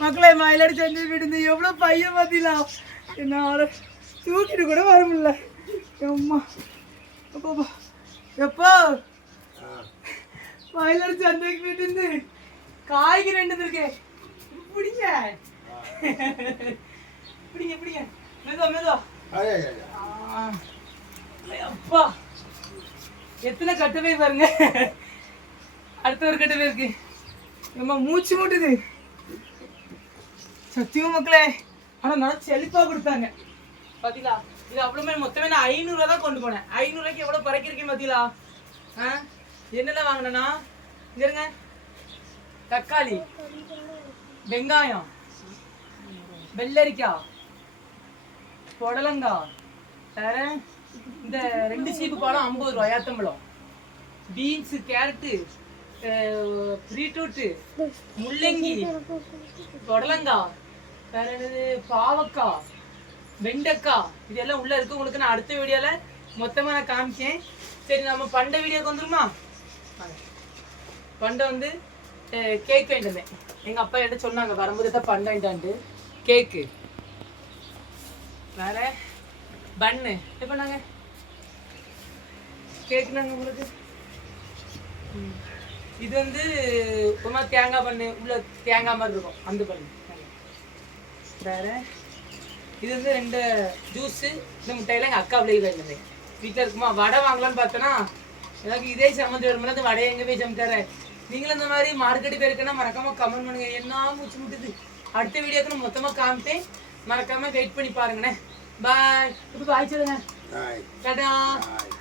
மக்களே மயிலாடி செஞ்சு விடுந்து எவ்வளோ பையன் பார்த்தீங்களா என்னால் தூக்கிட்டு கூட வர முடியல அம்மா அப்பா எப்போ மயிலாடி சந்தைக்கு போயிட்டு காய்க்கு ரெண்டு இருக்கு பிடிங்க பிடிங்க பிடிங்க மெதுவா மெதுவா அப்பா எத்தனை கட்டவே பாருங்க அடுத்த ஒரு கட்டவே இருக்கு அம்மா மூச்சு மூட்டுது சத்தியம் மக்களே ஆனா நல்லா செழிப்பா கொடுத்தாங்க பாத்தீங்களா இது அவ்வளவுமே மொத்தமே நான் 500 ரூபா தான் கொண்டு போனேன் 500 ரூபாய்க்கு எவ்வளவு பறக்கிருக்கேன் பாத்தீங்களா என்னெல்லாம் வாங்கினேன்னா இருங்க தக்காளி வெங்காயம் வெள்ளரிக்காய் புடலங்காய் வேற இந்த 2 சீப்பு பழம் 50 ரூபா ஏத்தம்பழம் பீன்ஸ் கேரட்டு பீட்ரூட்டு முள்ளங்கி புடலங்காய் வேற என்னது பாவக்காய் வெண்டைக்காய் இதெல்லாம் உள்ள இருக்கு உங்களுக்கு நான் அடுத்த வீடியோல மொத்தமா நான் காமிச்சேன் சரி நம்ம பண்ட வீடியோக்கு வந்துருமா பண்டை வந்து கேக் வாங்கிட்டு எங்க அப்பா என்கிட்ட சொன்னாங்க வரும்போது தான் பண்டை வாங்கிட்டான்ட்டு கேக்கு வேற பன்னு எப்ப நாங்க கேக் நாங்க உங்களுக்கு இது வந்து உமா தேங்காய் பண்ணு உள்ள தேங்காய் மாதிரி இருக்கும் அந்த பண்ணு வேற இது வந்து 2 ஜூஸ் இந்த முட்டையில எங்கள் அக்கா பிள்ளைகள் இருந்தேன் வீட்டில் இருக்குமா வடை வாங்கலாம்னு பார்த்தோன்னா எனக்கு இதே சம்மந்தி வரும்போது அந்த வடையை எங்கே போய் சமைச்சார நீங்களும் இந்த மாதிரி மார்க்கெட்டு போயிருக்கேன்னா மறக்காம கமெண்ட் பண்ணுங்க என்ன மூச்சு முட்டுது அடுத்த வீடியோக்கு நான் மொத்தமாக காமிப்பேன் மறக்காம வெயிட் பண்ணி பாருங்கண்ணே பாய் இப்போ பாய் சொல்லுங்க டாடா